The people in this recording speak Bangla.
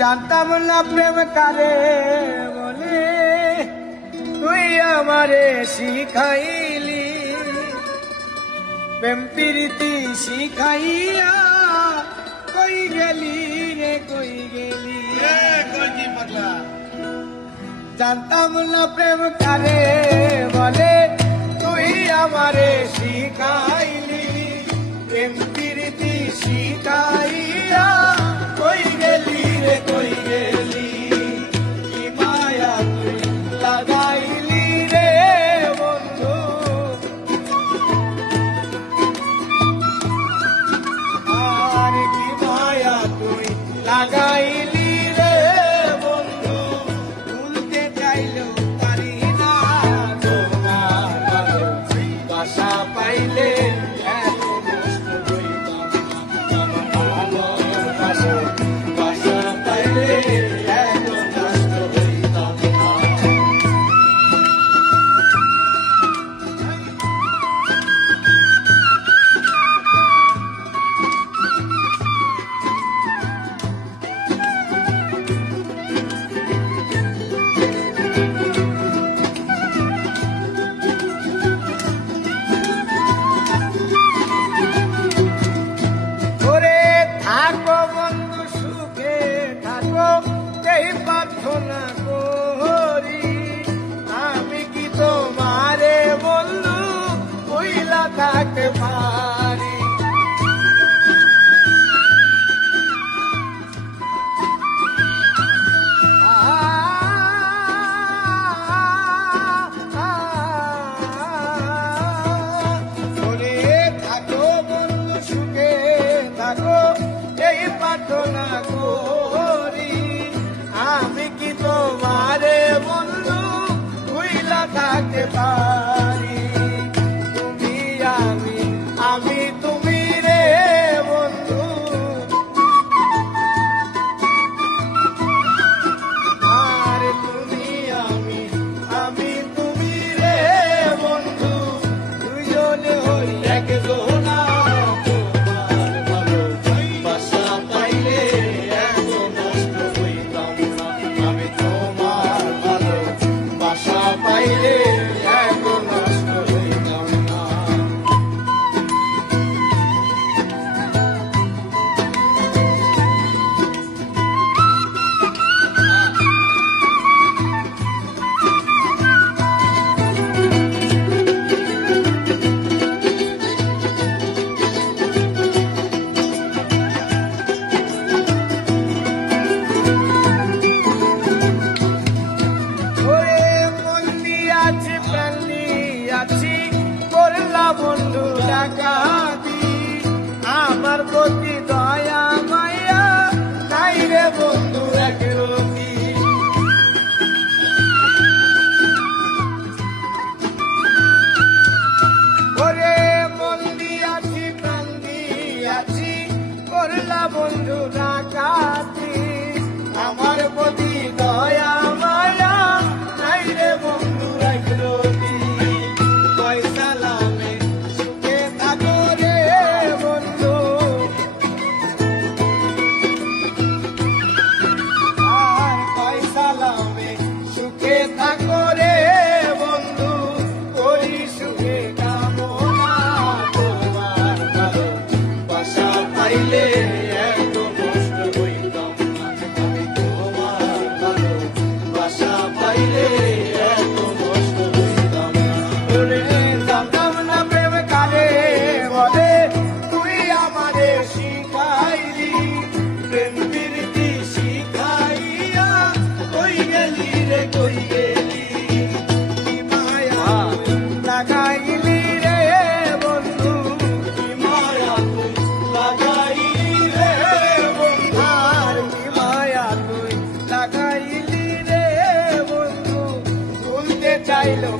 জানতাম না প্রেম কারে বলে, তুই আমারে শিখাইলি। প্রেম প্রীতি শিখাইয়া কই গেলি রে কই গেলি। জানতাম না প্রেম কারে বলে, তুই আমারে শিখাইলি। প্রেম প্রীতি শিখাইয়া কই গেলি রে কই গেলি। কি মায়া তুই লাগাইলি রে বন্ধু, আর কি মায়া তুই লাগাইলি রে বন্ধু। ভুলতে চাইলেও পারি না তোমার ভালোবাসা পাইলে। প্রার্থনা করি আমি কি তোমারে বন্ধু কইলা থাকতে পারি। থাকো বন্ধু সুখে থাকো এই প্রার্থনা করি আমি কি তোমারে বন্ধু ভুইলা থাকতে পারি। তুমি আমি তুমি রে বন্ধু, আর তুমি আমি তুমি রে বন্ধু। দুজনে হই একজনা তোমার ভালোবাসা পাইলে এত নষ্ট হইতাম না। আমি তোমার ভালোবাসা পাইলে এত নষ্ট হইতাম না। বন্ধু ডাকাতি আমার প্রতি দয়া মায়া নাই রে বন্ধু একরতি। ওরে মন দিয়াছি প্রাণ দিয়াছি করলা বন্ধু ডাকাতি আমার প্রতি দয়া মায়া নাই রে বন্ধু একরতি। চাইলো।